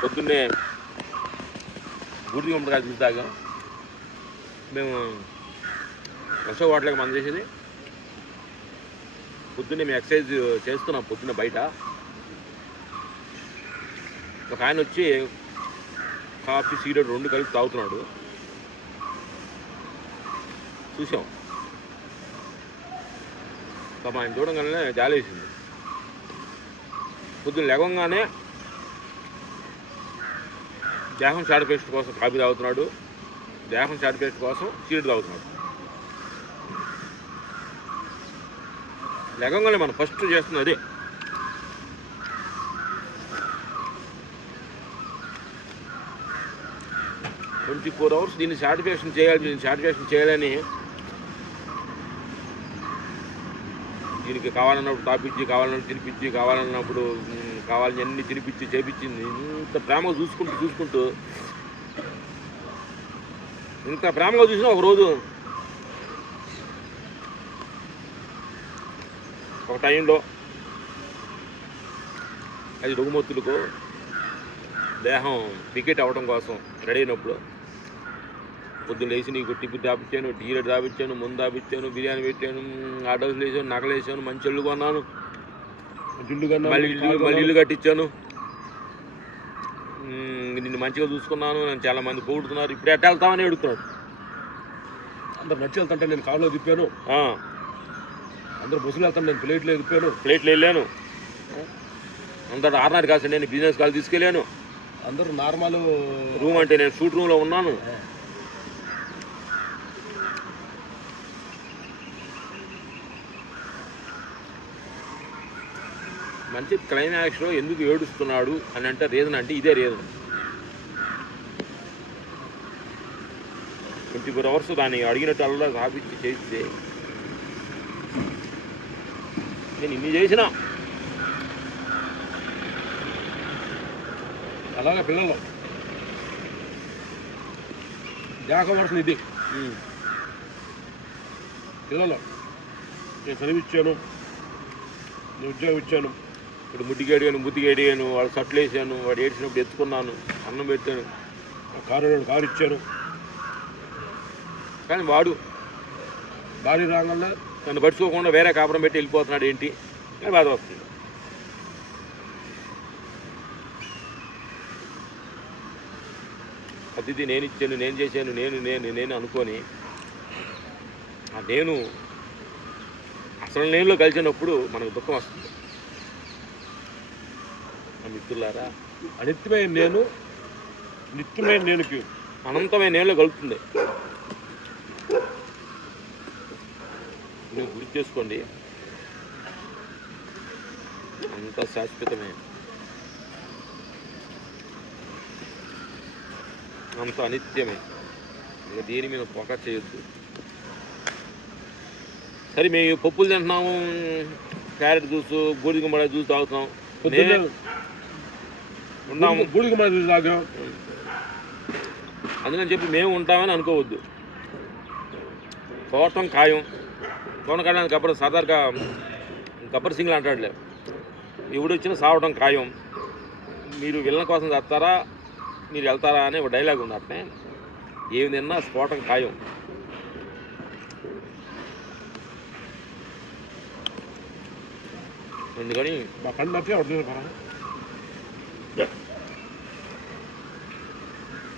పొద్దున్నే బూడిద గుమ్మడికాయ జ్యూస్ తాగాం. మేము వర్ష హోటల్కి మనం చేసేది పొద్దున్నే మేము ఎక్సర్సైజ్ చేస్తున్నాం. పొద్దున్న బయట ఒక ఆయన వచ్చి కాఫీ సిగరెట్ 2 కలిపి తాగుతున్నాడు. చూసాం. పాప ఆయన చూడంగానే జాలేసింది. పొద్దున్న లేవగానే దేహం సాటిస్ఫాక్షన్ కోసం కాఫీ తాగుతున్నాడు, దేహం సాటిస్ఫాక్షన్ కోసం సిగరెట్ తాగుతున్నాడు. లేవగానే మనం ఫస్ట్ చేస్తుంది అదే. ట్వంటీ 4 అవర్స్ దీన్ని సాటిస్ఫాక్షన్ చేయాలని దీనికి కావాలన్నప్పుడు తాపించి, కావాలన్నప్పుడు తినిపించి, కావాలన్నప్పుడు కావాలని అన్ని తినిపించి చేపించింది. ఇంత ప్రేమగా చూసుకుంటూ ఇంత ప్రేమగా చూసినా ఒకరోజు ఒక టైంలో అది రుగుమొత్తులకు దేహం వికెట్ అవ్వడం కోసం రెడీ అయినప్పుడు పొద్దున్న లేచి నీకు టిఫిన్ తాపించాను, టీరెట్ తాపించాను, ముందు తాపించాను, బిర్యానీ పెట్టాను, ఆటోస్ వేసాను, నగలేసాను, మంచి ఇల్లు కొన్నాను, మళ్ళీ ఇల్లు కట్టించాను, నిన్ను మంచిగా చూసుకున్నాను, నన్ను చాలామంది పొగుడుతున్నారు, ఇప్పుడు ఎట్ట వెళ్తామని అడుగుతున్నాడు. అందరు నచ్చి వెళ్తుంటే నేను కారులో తిప్పాను, అందరూ బస్సులు వెళ్తాను నేను ప్లేట్లు వెళ్ళాను, అందరూ ఆర్నర్ కాసండి నేను బిజినెస్ కాల్ తీసుకెళ్ళాను, అందరూ నార్మల్ రూమ్ అంటే నేను షూట్ రూమ్లో ఉన్నాను. మంచి క్లైమాక్స్లో ఎందుకు ఏడుస్తున్నాడు అని అంటే రీజన్ అంటే ఇదే రీజన్. 24 అవర్స్ దాన్ని అడిగినట్టు అల్లా సాపించి చేస్తే నేను ఇన్ని చేసినా. అలాగే పిల్లలు జాకవర్సిన ఇది పిల్లలు నేను చదివిచ్చాను, నేను ఉద్యోగం ఇచ్చాను, ఇప్పుడు ముద్దిగేడిగాను వాడు సట్లు వేసాను, వాడు ఏడ్చినప్పుడు ఎత్తుకున్నాను, అన్నం పెట్టాను, కారు ఇచ్చాను. కానీ వాడు భారీ రాగల్లా నన్ను పట్టుకోకుండా వేరే కాపురం పెట్టి వెళ్ళిపోతున్నాడు ఏంటి అని బాధ వస్తుంది. అతిథి నేను ఇచ్చాను, నేను చేశాను, నేను అనుకొని నేను అసలు నేనులో కలిసినప్పుడు మనకు దుఃఖం వస్తుంది. మిత్రులారా, అనిత్యమైన నేను నిత్యమైన నేనుకి అనంతమైన నేనులో కలుపుతుంది. మీరు గుర్తు చేసుకోండి, అంత శాశ్వతమే, అంత అనిత్యమే. ఇక దేని మీద ఫోకస్ చేయొద్దు. సరే మేము పప్పులు తింటున్నాము, క్యారెట్ జ్యూస్, బూడిద గుమ్మడికాయ జ్యూస్ తాగుతున్నాం, ఉన్నాము, బూడిద గుమ్మడికాయ జ్యూస్ తాగాం, అందుకని చెప్పి మేము ఉంటామని అనుకోవద్దు. పోవటం ఖాయం. కోనకాడానికి సర్దార్గా గబ్బర్ సింగ్లు అంటాడులే, ఎవడు వచ్చినా సావటం ఖాయం. మీరు విలన్ కోసం చేస్తారా, మీరు వెళ్తారా అనే ఒక డైలాగ్ ఉంది. అట్నే ఏమి తిన్నా స్ఫోటం ఖాయం. అందుకని మా కళ్ళు నచ్చి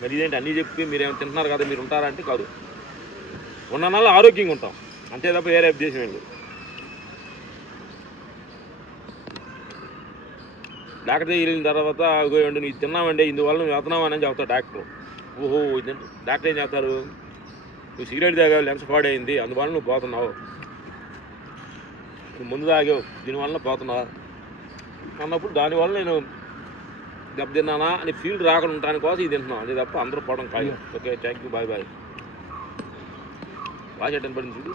మరి ఇదేంటి అన్నీ చెప్పి మీరేమో తింటున్నారు కదా మీరు ఉంటారా అంటే కాదు, ఉన్న నాళ్ళు ఆరోగ్యంగా ఉంటాం అంతే తప్ప వేరే ఉద్దేశం ఏం లేదు. డాక్టర్ దగ్గర వెళ్ళిన తర్వాత ఇవ్వండి నువ్వు తిన్నామండి ఇందువల్ల నువ్వు వెళ్తున్నావు అని చెప్తావు డాక్టర్. ఓహో డాక్టర్ ఏం చెప్తారు, నువ్వు సిగరెట్ తాగావు, లెన్స్ పాడైంది, అందువల్ల నువ్వు పోతున్నావు, నువ్వు ముందు తాగావు దీనివల్ల పోతున్నావు అన్నప్పుడు దానివల్ల నేను దెబ్బతిన్నానా అని ఫీల్ రాకుండా ఉండటానికి కోసం ఇది తింటున్నాను అంతే తప్ప అందరూ పోవడం ఖాయం. Okay, thank you, bye bye. బాగా చెట్టని పడింది చూడు.